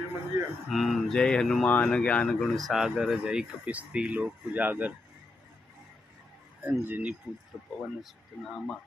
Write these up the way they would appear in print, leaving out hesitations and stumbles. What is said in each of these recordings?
जय हनुमान ज्ञान गुण सागर, जय कपिस्ती लोक उजागर, अंजनी पुत्र पवन सुत नामा।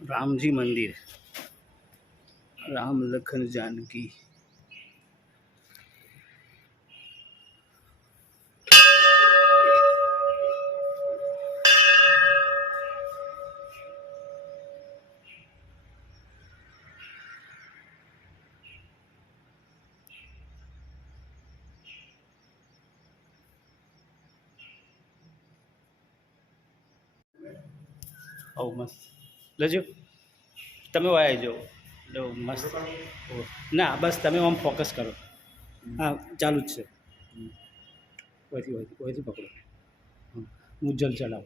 रामजी मंदिर, राम लखन जानकी। ओ मस्त लेजो तमे वाया जो लो मस्त ना बस तमे आम फोकस करो। हाँ चालू ज छे वही पकड़ो मुज्जल चढ़ाओ।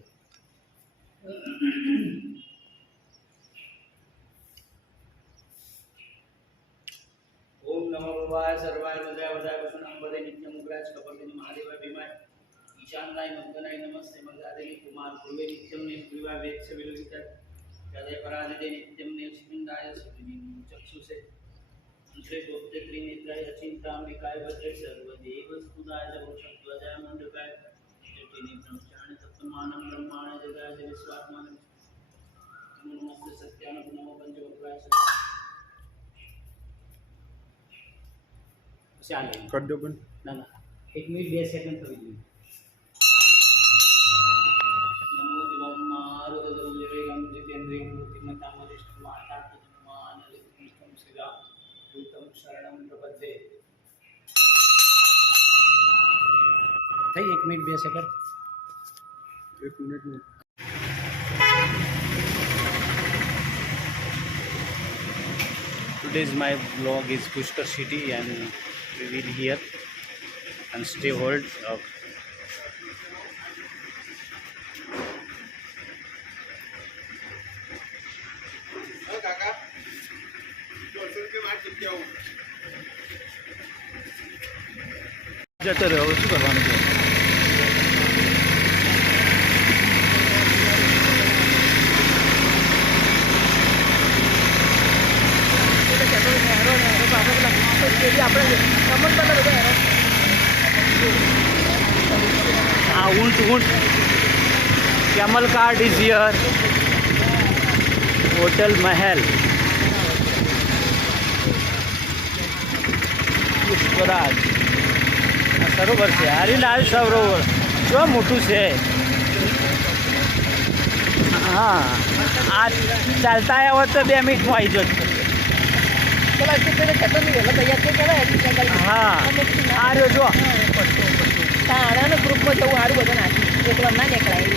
ओम नमो भवाय सर्वाय मजाय वदाय वसुनाम वदे नित्यम उग्राज कपर्दिनी महादेवाय भीमाय ईशानाय मंगनाय नमस्ते मंगलादेवी कुमार पूर्वे नित्यम निर्विवाह वेद से विलोकित हृदय पराजय नित्यम निष्पिंडाय सुदिनी चक्षुषे अंतरे गोप्ते त्रिनेत्राय अचिंताम्बिकाय भद्रे सर्वदेव स्तुताय जगोषध्वजाय मंडकाय जटिनी ब्रह्मचारिणी तत्त्वमानं ब्रह्माणं जगाय विश्वात्मानं नमस्ते सत्यानुगुणो पंचवक्राय चाले कर दो बन ना ना 1 मिनिट 2 सेकंड कर दीजिए। नमो दिवम्मारुततुल्यवेगं जितेन्द्रियं बुद्धिमतां वरिष्ठं वातात्मजन्मानलिखितं श्रीरा भूतं शरणं प्रपद्ये। થઈ 1 મિનિટ 2 સેકન્ડ 1 મિનિટ में। Today's my vlog is Pushkar city and we will here and stay hold of જતો રહ્યો શું કરવાનું છે। हाँ ऊँट camel card is here hotel महल पुष्पराज सरोवर से हरिलाल सरोवर जो मोटू से। हाँ आ चलता है वो तो 2 मिनट में आई जो। हाँ आ रो जो ग्रुप में जવું સારું બધું નાખી એકલો ના નીકળાય।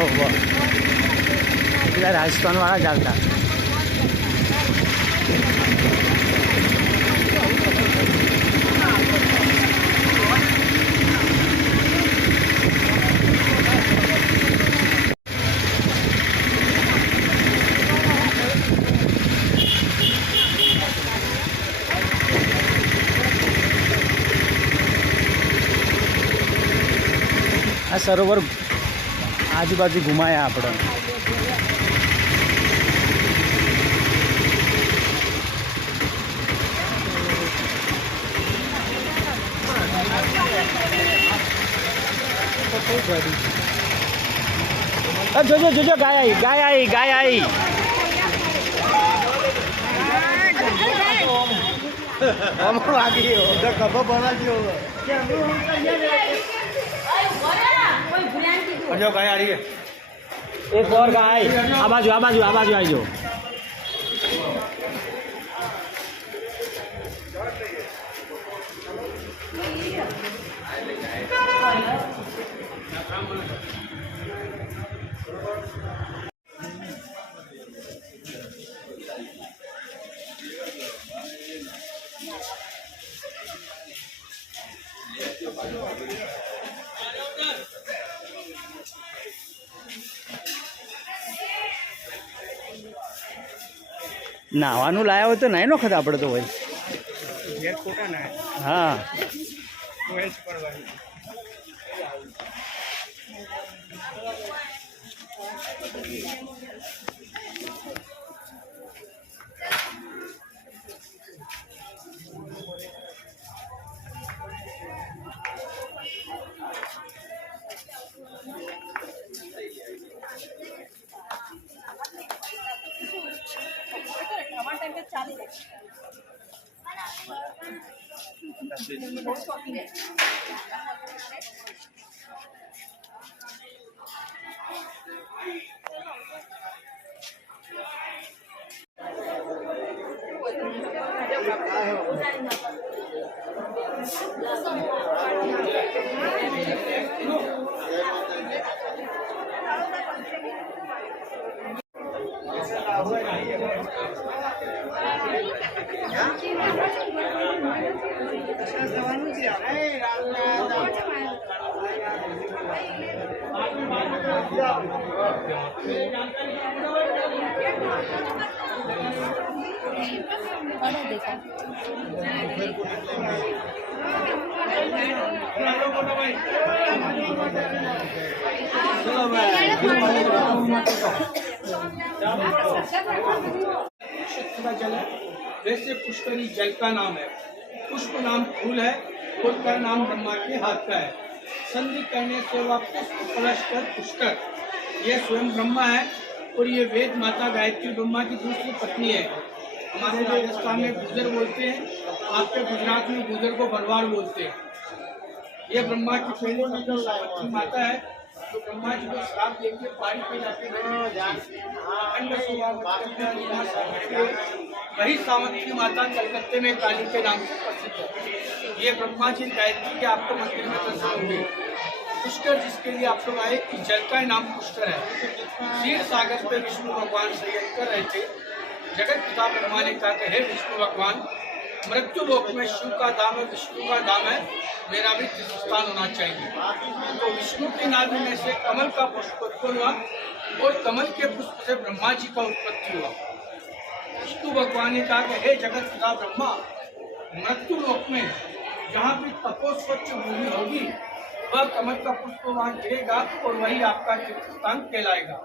ઓહો પેલા રાજસ્થાનવાળા ચાલતા આ સરોવર આજુબાજુ ઘુમાયા આપણે જોજો જોજો ગાય આવી ગાય આવી ગાય આવી जो गाय आ रही है एक और गाय आ बाजू आई जो નાવાનું લાયા હોય તો નહીં નોખત આપણે તો હોય હા जल है वैसे पुष्करी जल का नाम है, पुष्प नाम फूल है और कर नाम ब्रह्मा के हाथ का है। संधि करने से वह पुष्प परस्पर पुष्कर ये स्वयं ब्रह्मा है और ये वेद माता गायत्री ब्रह्मा की दूसरी पत्नी है। हमारे राजस्थान में गुजर बोलते हैं, आपके गुजरात में गुजर को भरवार बोलते हैं। ये ब्रह्मा की पहली माता है तो ब्रह्मा जी को श्राप देके पानी पे जाके वही सावंती माता कलकत्ते में काली के नाम से प्रसिद्ध है। ये ब्रह्मा जी गायत्री के आपको मंदिर में दर्शन होंगे। पुष्कर जिसके लिए आप लोग आए कि जल का नाम पुष्कर है। क्षीर सागर पे विष्णु भगवान शयन कर रहे थे। जगत पिता ब्रह्मा ने कहा कि हे विष्णु भगवान, मृत्यु लोक में शिव का धाम और विष्णु का धाम है, मेरा भी तीर्थस्थान होना चाहिए। तो विष्णु के नाभि में से कमल का पुष्प उत्पन्न हुआ और कमल के पुष्प से ब्रह्मा जी का उत्पत्ति हुआ। विष्णु भगवान ने कहा कि हे जगत पिता ब्रह्मा, मृत्यु लोक में जहाँ भी तपोस्वच्छ भूमि होगी वह कमल का पुष्प वहाँ गिरेगा और वही आपका तीर्थस्थान कहलाएगा।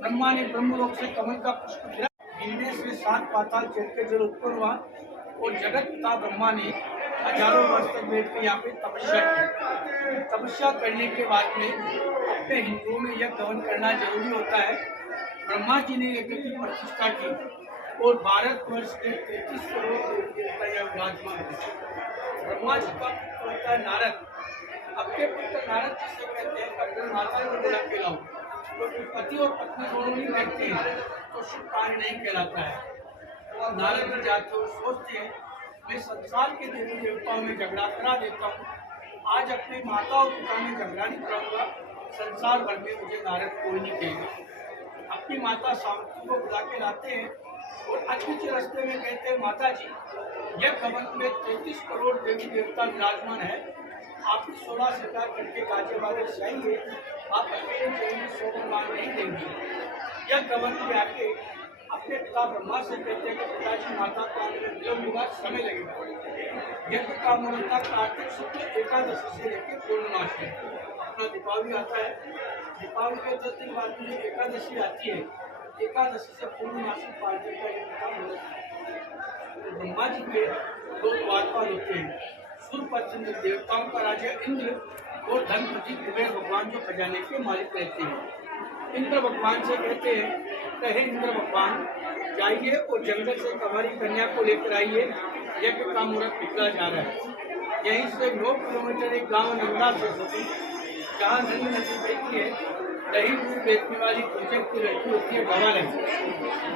ब्रह्मा ने ब्रह्मलोक से कमल का पुष्प गिरा, गिरने से 7 पाताल चल के जल उत्पन्न हुआ और जगत पिता ब्रह्मा ने हजारों वर्ष तक बैठ कर यहाँ पे तपस्या की। तपस्या करने के बाद में अपने हिंदुओं में यज्ञ हवन करना जरूरी होता है। ब्रह्मा जी ने यज्ञ की प्रतिष्ठा की और भारतवर्ष के 33 करोड़ देवता यह विराजमान है। ब्रह्मा जी का पुत्र होता है नारद। अपने पुत्र नारद जिसे कहते हैं अगर माता को बड़ा कहलाओ, तो पति और पत्नी दोनों ही कहते हैं तो शुभ कार्य नहीं कहलाता है। नारद जी जाते और सोचते हैं मैं संसार के देवी देवताओं में झगड़ा करा देता हूँ, आज अपने माता और पिता में झगड़ा नहीं कराऊंगा संसार भर में मुझे नारद कोई नहीं कहेगा। अपनी माता सावित्री को बुला के लाते हैं और अचूचे रास्ते में कहते हैं, माता जी यह कमल में 33 करोड़ देवी देवता विराजमान है, आप 16 सरकार करके काजे वाले चाहिए, आप अकेले चाहिए 100 भगवान नहीं देंगे। यह कमल में आके अपने पिता ब्रह्मा से कहते हैं कि पिताजी माता को आने में विलंब होगा, समय लगेगा। यह का मुहूर्त कार्तिक शुक्ल एकादशी से लेकर पूर्णमासी अपना दीपावली आता है। दीपावली के 10 दिन बाद में एकादशी आती है, एकादशी से पूर्णमासी पार्टी का यह मुहूर्त है। ब्रह्मा जी के 2 द्वारपाल होते हैं, सूर्य प्रचंड देवताओं का राजा इंद्र और धनपति कुबेर भगवान जो खजाने के मालिक रहते हैं। इंद्र भगवान से कहते हैं, हे इंद्र भगवान जाइए और जंगल से हमारी कन्या को लेकर आइए, यज्ञ का मुहूर्त निकला जा रहा है। यहीं से 9 किलोमीटर एक गांव नंदा से होती, जहाँ नंदी नदी बहती है, दही दूध बेचने वाली पूजक की लड़की होती है भवन है,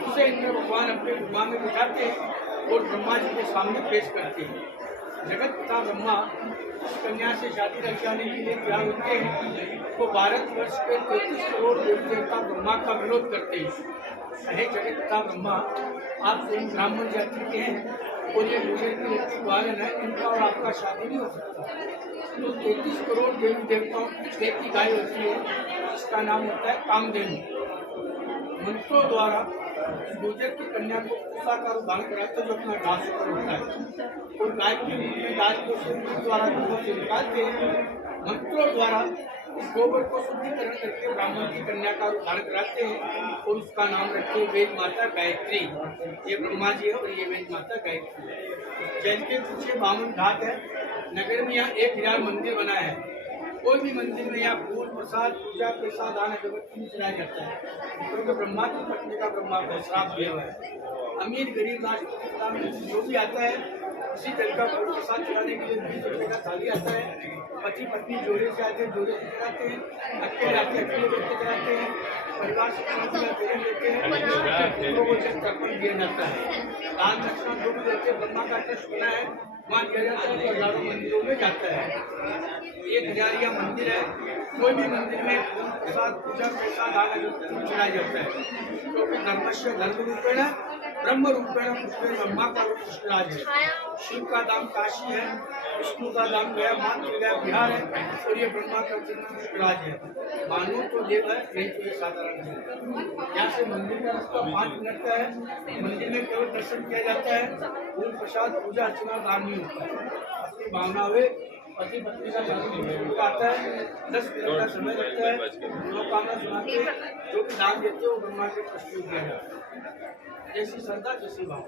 उसे इंद्र भगवान अपने विमान में बिठाते हैं और ब्रह्मा जी के सामने पेश करते हैं। जगत पिता ब्रह्मा उस कन्या से शादी रख जाने के लिए तैयार होते हैं, तो भारतवर्ष के 33 करोड़ देवी देवता ब्रह्मा का विरोध करते हैं। हे जगत पिता ब्रह्मा, आप स्वयं ब्राह्मण जाति के हैं और ये गुजर की लड़की ग्वालन है, इनका और आपका शादी नहीं हो सकता। तो 33 करोड़ देवी देवताओं की एक गाय होती है, जिसका नाम होता है कामधेनु। मंत्रों द्वारा गुजर की कन्या को पूसा का रूपान कराते जो अपना घास पर होता है और गाय के रूप में गाय को सूर्य द्वारा गोबर से निकालते हैं। मंत्रों द्वारा इस गोबर को शुद्धिकरण करके ब्राह्मण की कन्या का रूपान कराते हैं और उसका नाम रखते हैं वेद माता गायत्री। ये ब्रह्मा जी है और ये वेद माता गायत्री। जैन के पीछे 52 घाट है। नगर में यहाँ 1000 मंदिर बना है। कोई भी मंदिर में यहाँ फूल प्रसाद पूजा प्रसाद दान अगरबत्ती नहीं चलाया जाता है, क्योंकि ब्रह्मा की पत्नी का ब्रह्मा को श्राप दिया हुआ है। अमीर गरीब राष्ट्रपति जो भी आता है उसी जल का फूल प्रसाद चलाने के लिए 20 रुपये का थाली आता है। पति पत्नी जोड़े से आते हैं, जोड़े से चलाते हैं, अकेले आते अकेले बैठे चलाते हैं, परिवार से तेल लेते हैं, को जल तर्पण दिया जाता है। दान दक्षिणा जो भी देते हैं, ब्रह्मा का ट्रस्ट बना है वहाँ दिया जाता है, तो हजारों मंदिरों में जाता है। 1000 मंदिर है। कोई भी मंदिर में फूल प्रसाद पूजा प्रसाद दान अगरबत्ती चलाया जाता है, क्योंकि धर्मस्य धर्म रूपेण ब्रह्म रूपेण पुष्पेण ब्रह्मा का रूप पुष्पराज है। शिव का धाम काशी है, विष्णु का धाम गया मात्र गया बिहार है और ये ब्रह्मा का पुष्पराज है। मानो तो देव है, नहीं तो ये साधारण है। यहाँ से मंदिर का रास्ता 5 मिनट का है। मंदिर में केवल दर्शन किया जाता है, फूल प्रसाद पूजा अर्चना दान नहीं होता है। अपनी भावना हुए पति पत्नी का जाति आता है, 10 मिनट का समय लगता है। मनोकामना सुनाते जो भी दान देते हैं वो ब्रह्मा के प्रस्तुत किया जाता है। जैसी श्रद्धा जैसी भाव।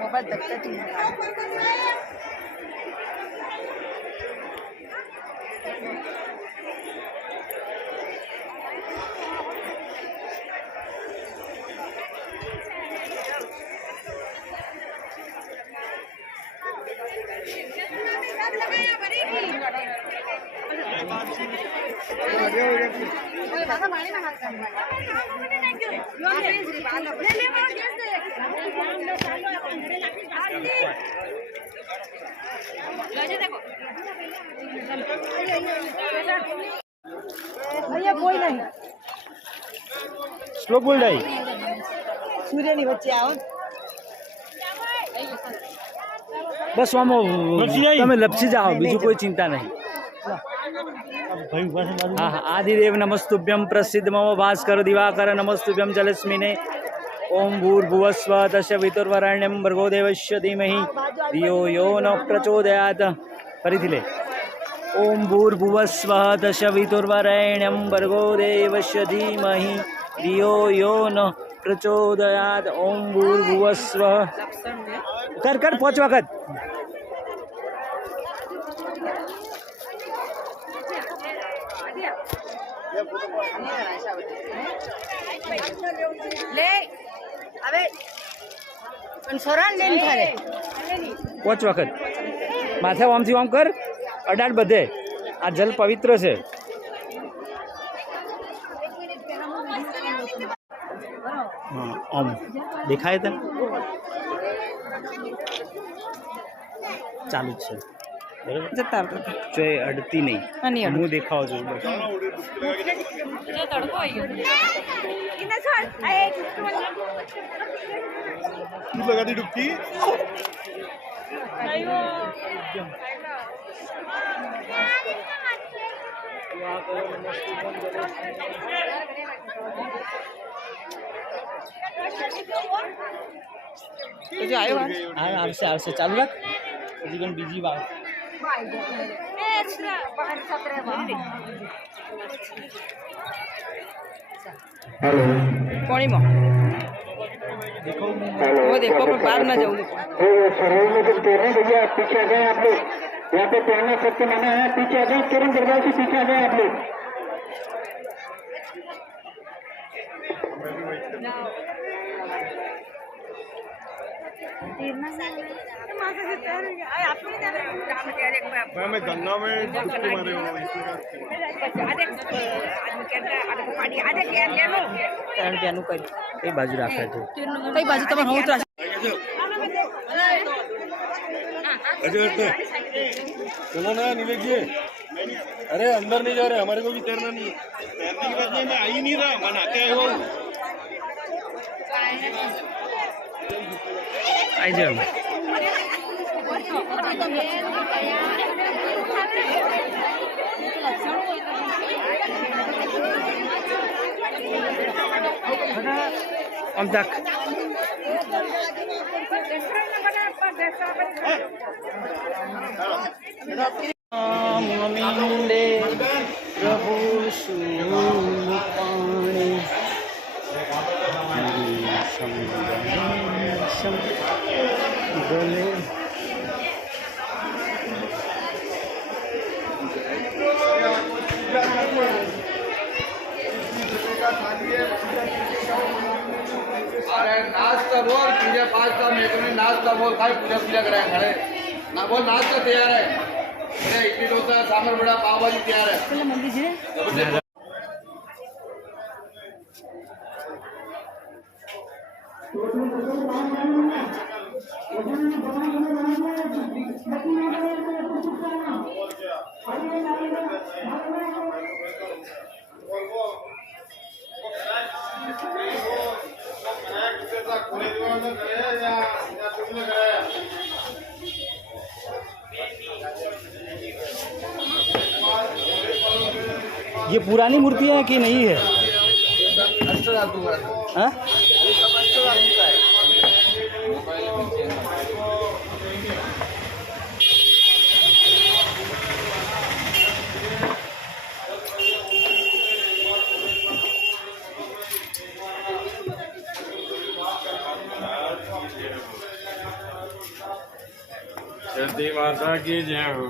मोबाइल दबता थी। भैया कोई नहीं श्लोक बोल रही सूर्य नहीं बच्चे आओ बस તમે લપસી જાઓ, બીજું કોઈ ચિંતા નહીં। हाँ हाँ आदिदेव नमस्तुभ्यं प्रसिद्ध मम भास्कर दिवाकर नमस्तुभ्यं जलस्मिने ओम भूर्भुवस्व तस्य वितुर्वरेण्यं भर्गो देवस्य धीमहि धियो यो न प्रचोदयात्। फरीथी ले ओम भूर्भुवस्वः तस्वितुर्वरेण्यं भर्गो देवस्य धीमहि धियो यो न प्रचोदयात्। ओम भूर्भुवस्वः। कर कर 5 वखत। ले હવે સોરાન લેન થારે 5 વખત માથે આમથી આમ કર, અડાડ બધે। આ જલ પવિત્ર છે। હા આમ દેખાય તને? ચાલુ જ છે બરાબર, જો એ અડતી નહીં, હું દેખાવ છું બસ। लगा दी डुबकी। હા આવશે આવશે, ચાલુ રાખ, હજી પણ બીજી વાર। પાણીમાં वो देखो पर बाहर ना जाऊँ। सरोवर में जब तैरने भैया पीछे आ गए आप लोग, यहाँ पे तैरना सबके मना है, पीछे आ गए, तुरंत दरबार से पीछे आ गए आप लोग। मैं गंगा में डुबकी मारे हूँ। કઈ બાજુ રાખે છે? કઈ બાજુ તમારે હોવું તો चलो ना नीलेश जी, अरे अंदर नहीं जा रहे, हमारे को भी तैरना नहीं है। तैरने की बात नहीं, मैं आ ही नहीं रहा, मैं नहाते आया हूँ। આવી જાવ। આમ તક મીંડે પ્રભુ સુપાણે ગલે अरे नाश्ता बोल, पूजा पाँच का मैं तुम्हें नाश्ता बोल, खाई पूजा पूजा कराए खड़े ना बोल, नाश्ता तैयार है। अरे इडली डोसा सांभर बड़ा पाव भाजी तैयार है। ये पुरानी मूर्ति है कि नहीं है? हाँ? जल्दी माता की जय हो।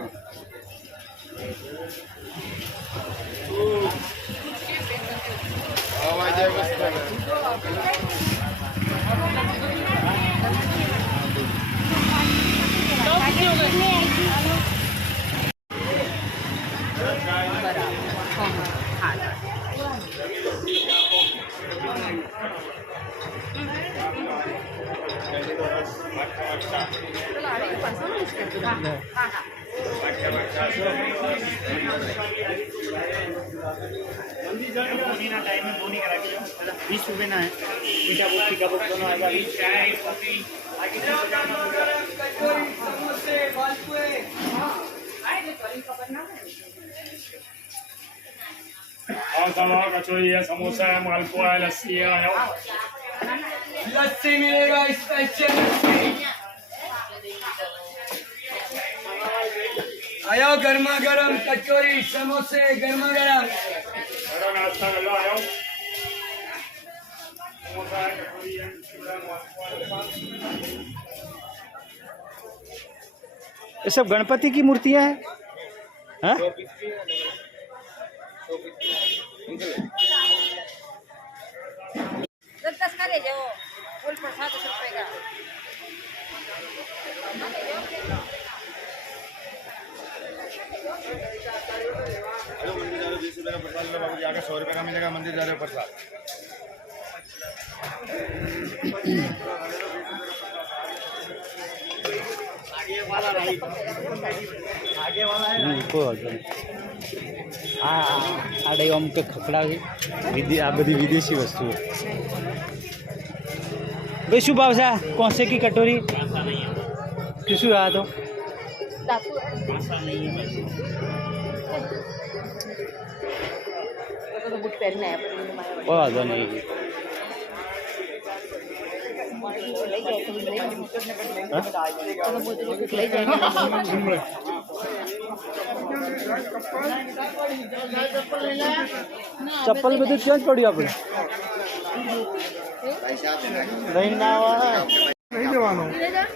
कचौड़ी है, समोसा है, मालपुआ है, लस्सी है। लस्सी मिलेगा, स्पेशल लस्सी। आयो गर्मा गर्म कचौरी समोसे गर्मा गर्म ये सब गणपति की मूर्तियां हैं हाँ? दस का ले जाओ फूल प्रसाद 10 रुपए का मंदिर जा रहे 20 रुपये का प्रसाद लो बाबू जाकर 100 रुपये का मिलेगा मंदिर जा रहे हो प्रसाद કોઈ વાંધો નહીં આ ડાઈ અમુક ખકડા આ બધી વિદેશી વસ્તુઓ ભાઈ શું ભાવ છે આ કોસે કી કટોરી શું આ તો तो बूट पहनना है पर કોઈ વાંધો નહીં ચપ્પલ બધું ચેન્જ પડ્યું આપણે લઈને ના આવે नहीं जवानो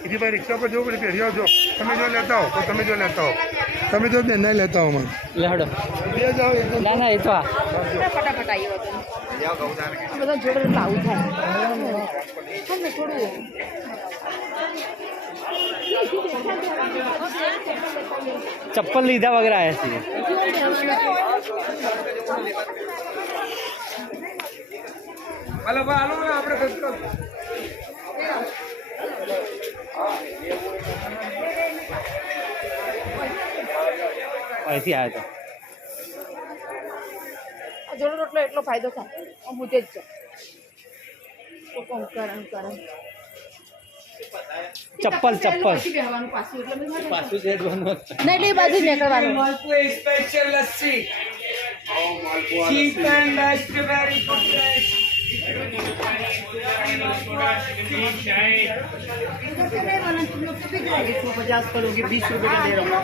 इसी भाई रिक्शा पर जो पेरिया जो તમે જો લેતા હો તો તમે જો લેતા હો તમે જો નહીં લેતા હો મને લેહડો ले जाओ एकदम ના ના એ તો આ फटाफट आई हो બધા જોડે એટલે આવું થાય તમને થોડું ચપ્પલ લીધા વગર આવ્યા છીએ હાલો ભાઈ હાલો આપણે અહીંથી આવ્યા હતા જોડે રોટલો એટલો ફાયદો થાય અમુતે જ છે તો કોમ કરણ ચપ્પલ ચપ્પલ બેહવાનું પાછું એટલે મેં પાછું છે નહીં એટલે એ બાજુ નીકળવાનું malpua special lassi cheap and best very good taste पचास करोगे 20 रुपए का दे रहा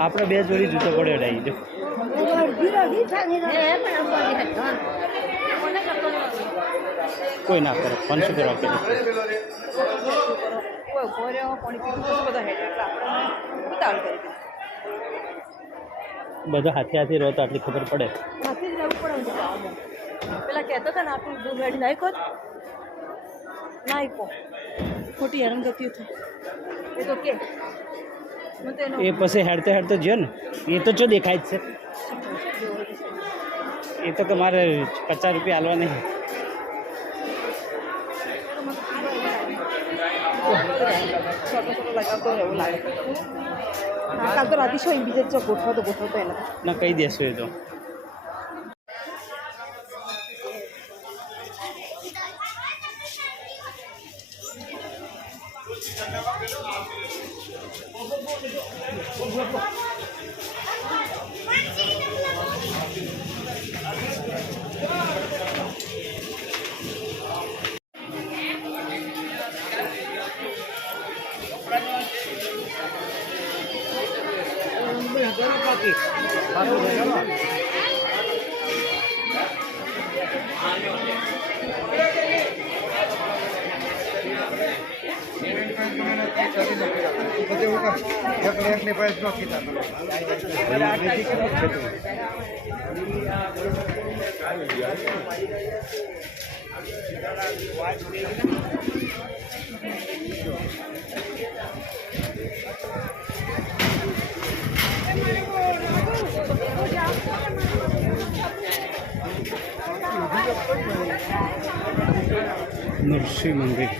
આપણે બે જોડી જૂતો પડે ડાઈ જો કોઈ ના કરે 500 રાખી બધા હાથે હાથે રહો તો આટલી ખબર પડે પેલા કહેતા હતા ને આપણું દૂધ ગાડી નાખ્યો નાખ્યો ખોટી હેરાનગતિઓ થઈ એ તો કે મને તો એનો એ પછી હેડતો હેડતો જો ને એ તો જો દેખાય જ છે એ તો તમારે 50 રૂપિયા આલવા નહીં છોટો છોટો લગાવતો એવું લાગે કાલ તો રાતે શું બીજે જો ગોઠવો તો એના ના કહી દેશો એ તો नृसिंह मंदिर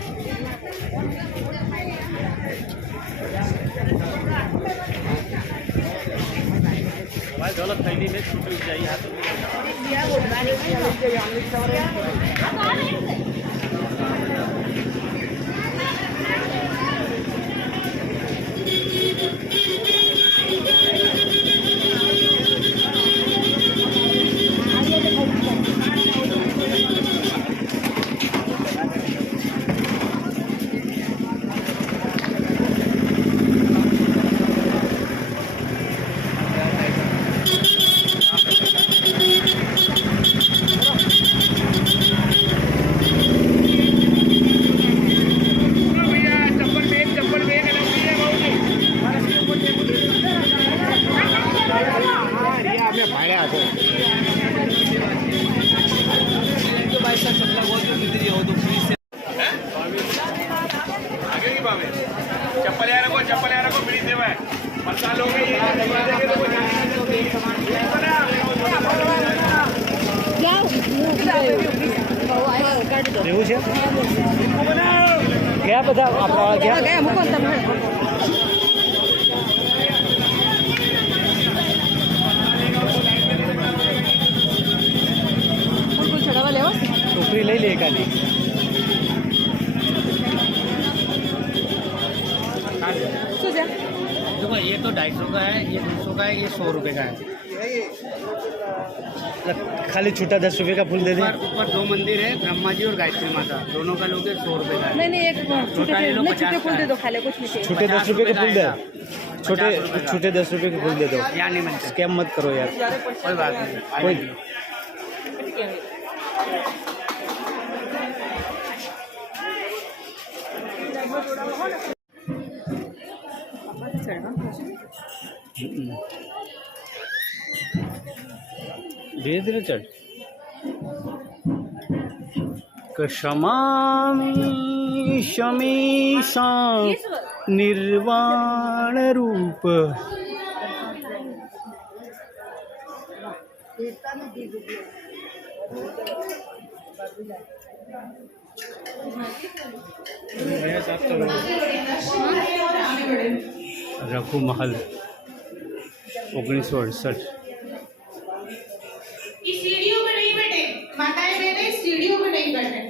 चप्पल यार को फ्री सेवा है मसाल हो गई એવું છે ગયા બધા આપણા ગયા ગયા મૂકો ને તમે ફૂલ ચડાવવા લેવા ટોકરી લઈ લે એકાદી શું છે देखो ये तो 250 का है, ये 200 का है, ये 100 रुपये का है। खाली छूटा 10 रुपये का फूल दे दे ऊपर दो मंदिर है, ब्रह्मा जी और गायत्री माता, दोनों का लोगे 100 रुपये का है। नहीं नहीं एक छूटे ले लो, नहीं 50 छूटे फूल का दे है। दो खाली कुछ नहीं चाहिए छूटे 10 रुपये के फूल दे छोटे 50 रुपये का। छूटे 10 रुपये के फूल दे दो यहाँ नहीं मिलते, स्कैम मत करो यार कोई बात नहीं। कोई धीरे धीरे चढ़ क्षमामि शमीसा निर्वाण रूप रघु महल 1968 इस सीढ़ियों पे नहीं बैठे, माताएं बहनें इस सीढ़ियों पे नहीं बैठे।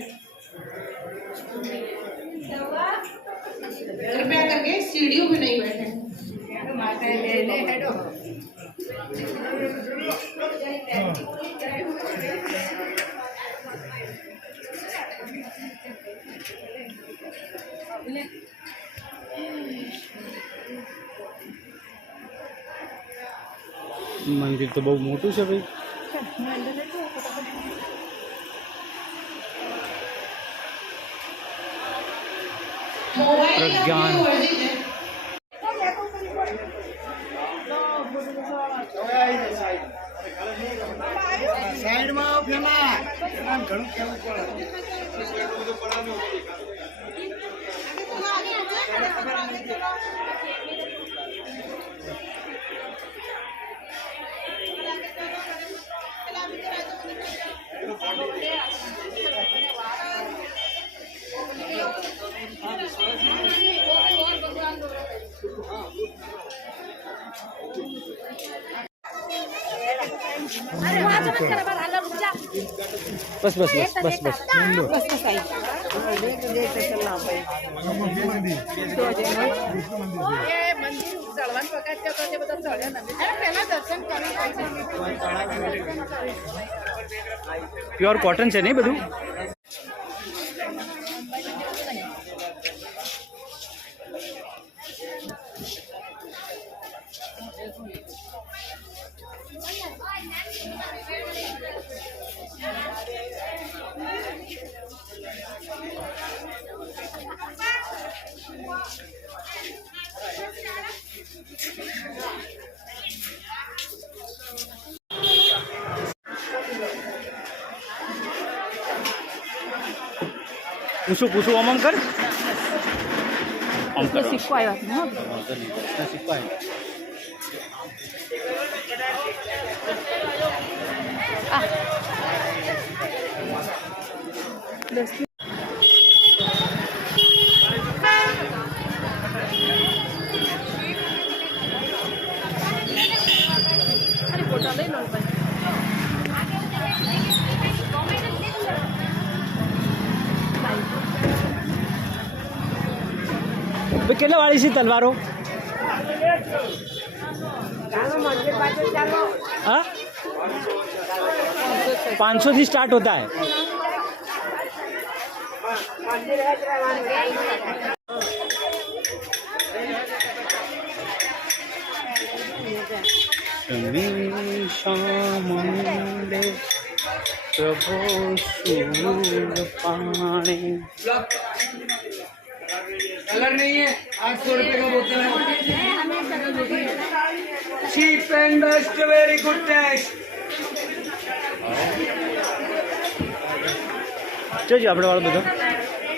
कृपया करके सीढ़ियों पे नहीं बैठे। माताएं बहनें हटो। મંદિર તો બહુ મોટું છે ભાઈ પ્રજ્ઞાન સાઈડમાં ફેલા ઘણું કેવું પડે બસ બસ બસ બસ બસ बस बस आई देख चलना भाई ये मंदिर चढ़वन वखत के तो બધા ચડ્યા નથી અરે પહેલા દર્શન કરી પ્યોર કોટન છે નહીં બધું પૂછું પૂછું અમન કર દસનો સિક્કો આવ્યા છે હા વાંધો નહીં, 10 સિક્કો આવ્યો. દસની અરે ફોટા લઈ લો ભાઈ ભાઈ કેટલા વાળી છે તલવારો? हाँ 500 થી स्टार्ट होता है. प्रभु सूर पानी कलर नहीं है 800 रुपए का बोतल है cheap and best very good taste જોજો આપણે વાળો બધો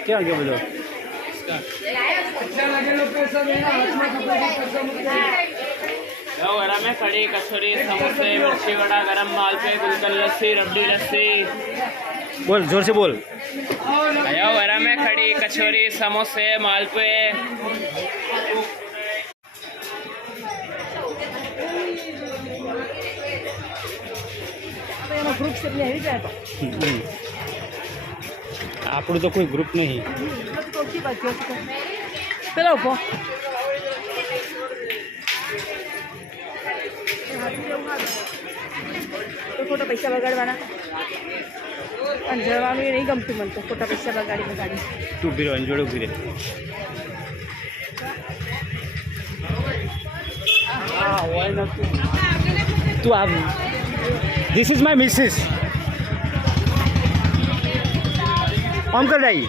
ક્યાં ગયો બધો? अच्छा लगे लो पैसा देना हाथ में पैसा मत वड़ा में कड़ी कचौरी समोसे मिर्ची वड़ा गरम मालपुए गुलकंद लस्सी रबड़ी लस्सी બોલ જોર से बोल. वड़ा में कड़ी कचौरी समोसे मालपुए એનો ગ્રુપ છે એટલે આવી જાય આપણું તો કોઈ ગ્રુપ નહીં. પેલા ઉભો તો ખોટા પૈસા બગાડવાના અને જવાનું એ નહીં ગમતું મને તો ખોટા પૈસા બગાડી તું ઉભી રહો, જોડે ઉભી રહે. તું આવ. This is my missus. આમ કર રહી.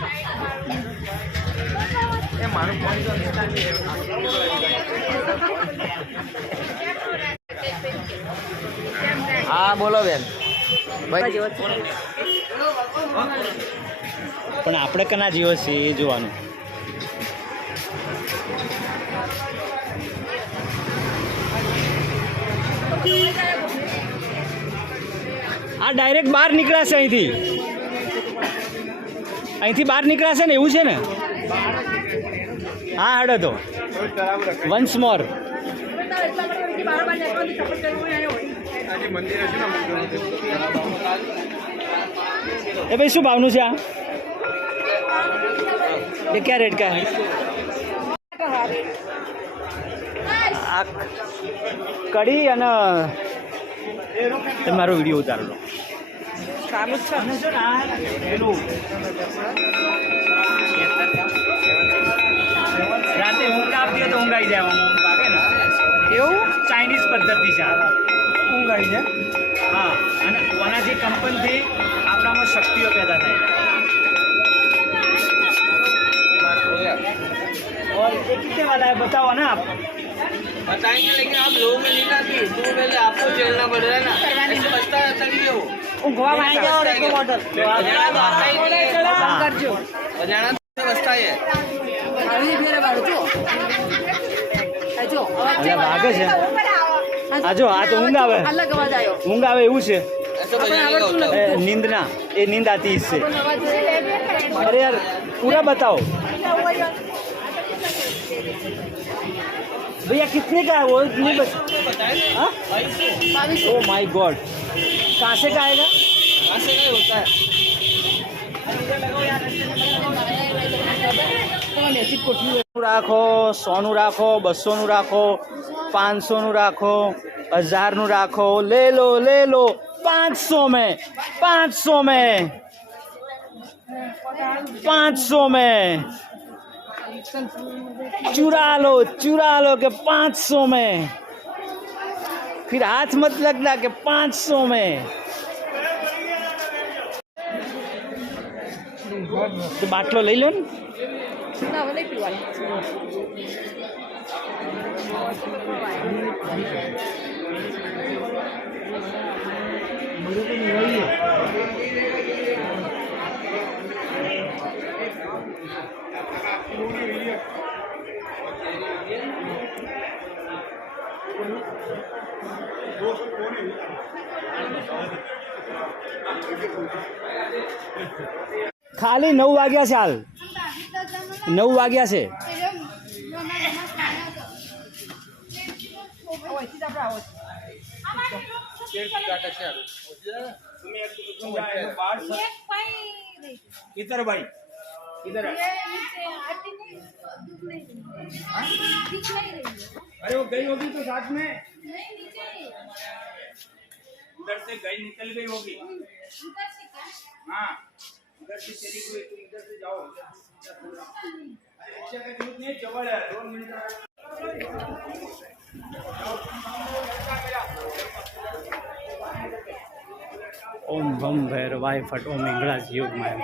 हाँ बोलो बेन પણ આપણે કના જીવો છે એ જોવાનું. આ ડાયરેક્ટ બહાર નીકળાશે અહીંથી. અહીંથી બહાર નીકળાશે ને એવું છે ને? હા હેડો તો વન્સ મોર. એ ભાઈ શું ભાવનું છે આ? ये क्या रेट का है? આ કઢી અને તમારો વિડીયો ઉતારો લો. સારું છે રાતે ઊંઘ આપતી હોય તો ઊંઘ આવી જાય. ઊંઘ વાગે ને એવું ચાઇનીઝ પદ્ધતિ છે આ. ઊંઘ આવી જાય. હા અને આના જે કંપનથી આપણામાં શક્તિઓ પેદા થાય. और ये कितने वाला है बताओ ना आप. बताएंगे लेकिन आप लोगों में नहीं आती तो पहले आपको झेलना पड़ेगा ना ऐसे बचता रहता नहीं है वो ઊંઘવા માંગે और एक બોટલ बजाना तो आता ही नहीं है કરજો बजाना तो बचता ही है આવી ફેરે વાળો જો આ જો અલ્યા વાગે છે. આ જો આ તો ઊંઘ આવે. અલગ અવાજ આવ્યો ઊંઘ આવે એવું છે. ऐसे बजाने का होता है नींद ना ये नींद आती है इससे. अरे यार पूरा बताओ भैया कितने का है वो नहीं बता. ओ माय गॉड कहाँ से का आएगा? ऐसे नहीं होता है રાખો 100 નું રાખો 200 નું રાખો 500 નું રાખો 1000 નું રાખો. ले लो 500 में 500 में 500 में चुरा लो के 500 में. फिर हाथ मत लगना के 500 में. तो बाटलो ले लो ने. ના હવે નહીં પીવાની ખાલી 9 વાગ્યા છે, હાલ 9 વાગ્યા છે. इधर भाई इधर अरे वो गई होगी तो साथ में उधर से गई निकल गई होगी हाँ उधर से चली गई तुम इधर से जाओ रिक्शा का जरूरत नहीं चवड़ है 2 मिनट ओम भम भैरवाय फट ओम इंगराज योग माया.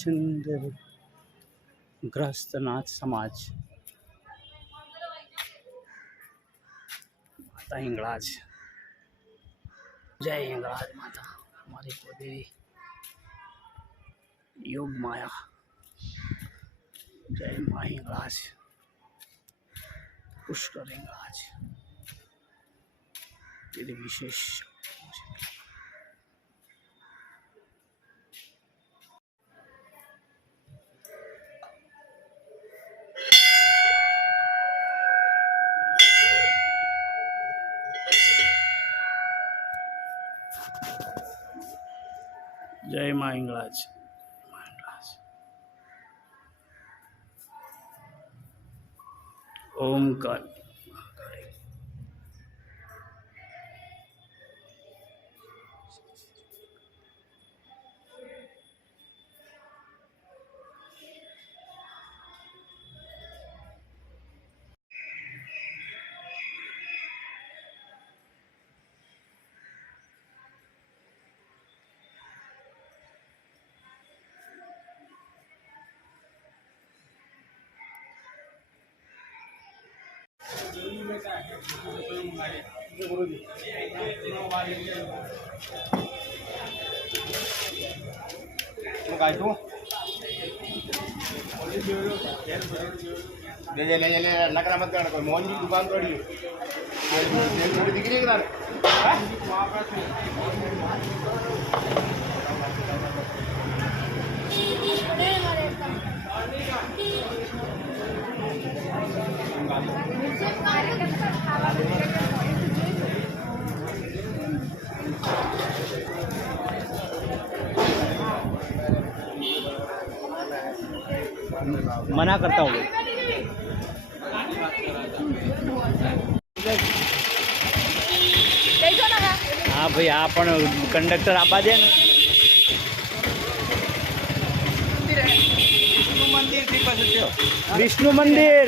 चंद्र ग्रस्तनाथ समाज माता हिंगलाज. जय हिंगलाज माता, हमारी कुलदेवी योग माया. जय माँ हिंगलाज, पुष्कर हिंगलाज. तेरे विशेष जय माँ हिंगलाज. ओमकार. नकरा मत करना कोई मोहन की दुकान पड़ी दिख रही है मना करता हूँ. हाँ भाई, आ पण कंडक्टर आपा दे ने. विष्णु मंदिर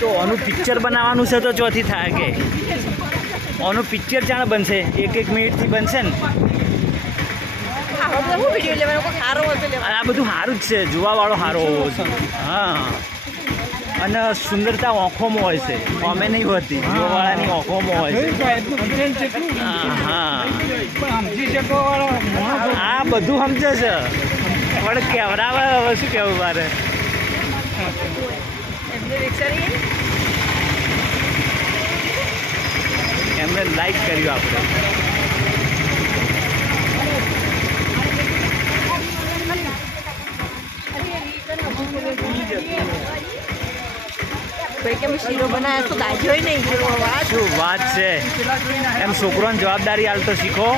तो आनु पिक्चर बनावानुं छे तो चौथी थाय के आनु पिक्चर जाणे बनशे 1-1 मिनिट थी बनशे ने. आ બધું સારું જ છે, જોવાવાળો સારો હોવો જોઈએ. હા, અને સુંદરતા આંખોમાં હોય છે, અમે નહીં હોતી, જોવાવાળાની આંખોમાં હોય છે. હા, આ બધું સમજે છે પણ કેવરાવે હવે શું કહેવું મારે. એમને લાઈક કર્યું આપણે. શીરો બનાવ્યા તો દાજો નહીં. શું વાત છે, એમ છોકરોને જવાબદારી હાલ તો શીખો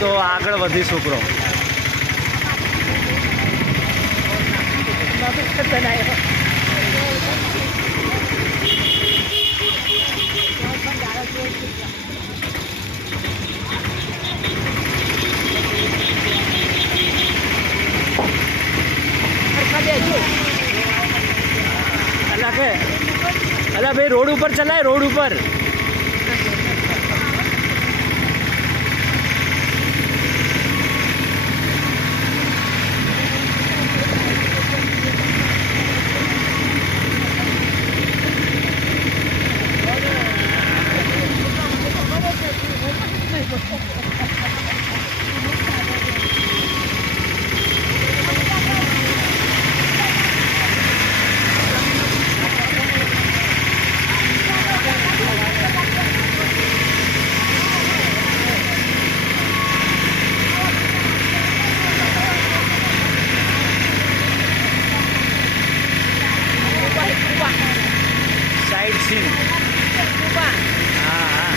તો આગળ વધી છોકરો. દેજો भाई रोड ऊपर चला है, रोड ऊपर। Side scene. हाँ हाँ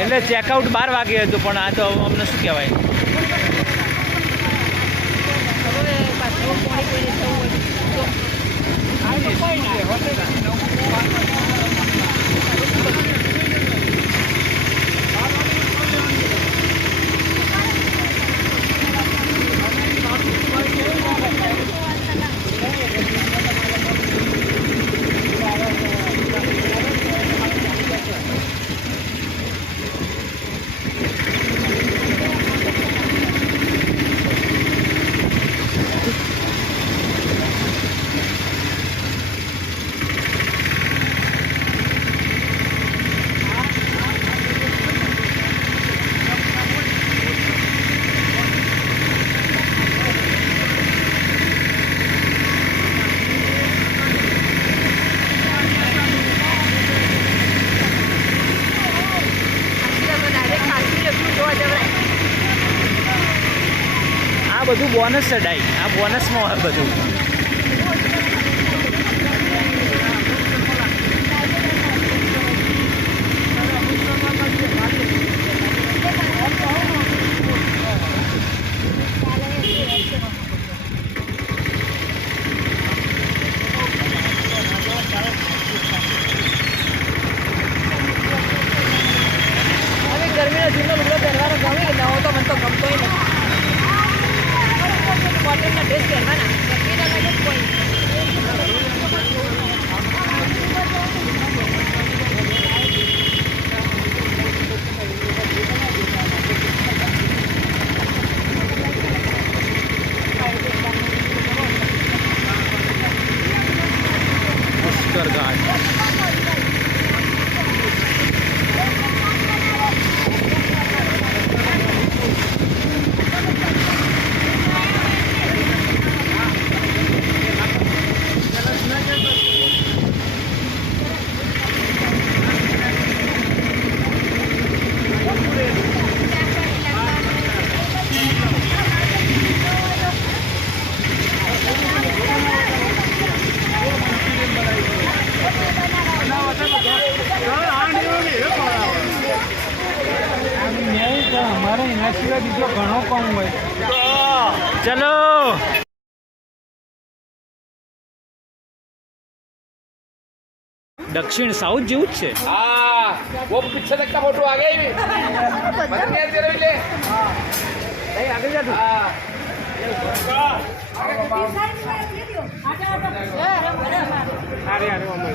એટલે ચેકઆઉટ 12 વાગે હતું, પણ આ તો અમને શું કહેવાય, આ બધું બોનસ ચડાય, આ બોનસમાં હોય બધું। ગરમીનો જૂનો લુગડો પહેરવાનો ગમે કે નવો તો મને તો ગમતો નથી। કોટનના ડ્રેસ પહેરવાના ગરમીના લાગે કોઈ પુષ્કર ઘાટ। हमारे यहाँ सिवाय बीजो घणो कम હોય। चलो दक्षिण साउथ જેવું જ છે। हाँ वो पीछे तक का फोटो आ गया ही बदल गया तेरे लिए नहीं आगे जा तू अरे अरे मम्मी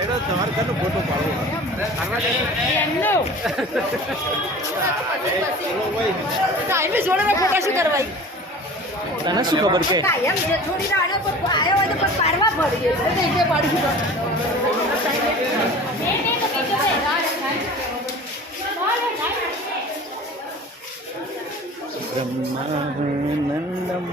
एडो તમાર ઘરનો ફોટો પાડવો ટાઈમે જોડે ફોટા શું કરવાય? તને શું ખબર કે એમ છોડીને આના પર આવ્યો હોય તો પર પાડવા પડીએ એટલે કે પાડીશું બ્રહ્માનંદમ।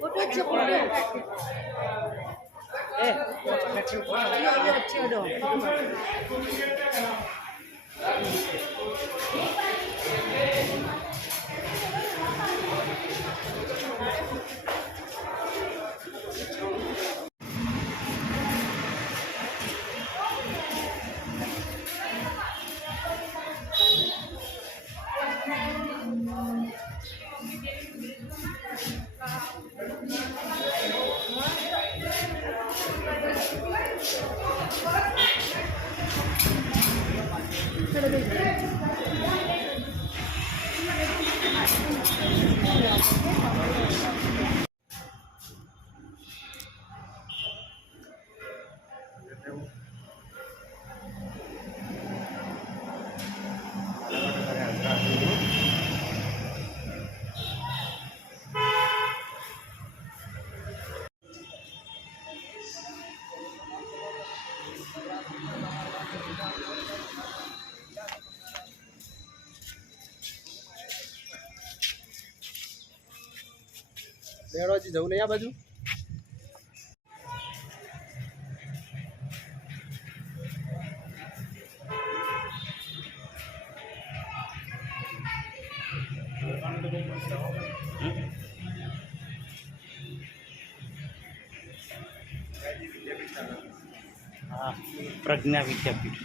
ફોટો છે ફોટો એ अच्छे दो બેડવાજી જવું નહીં આ બાજુ. હા, પ્રજ્ઞા વિદ્યાપીઠ.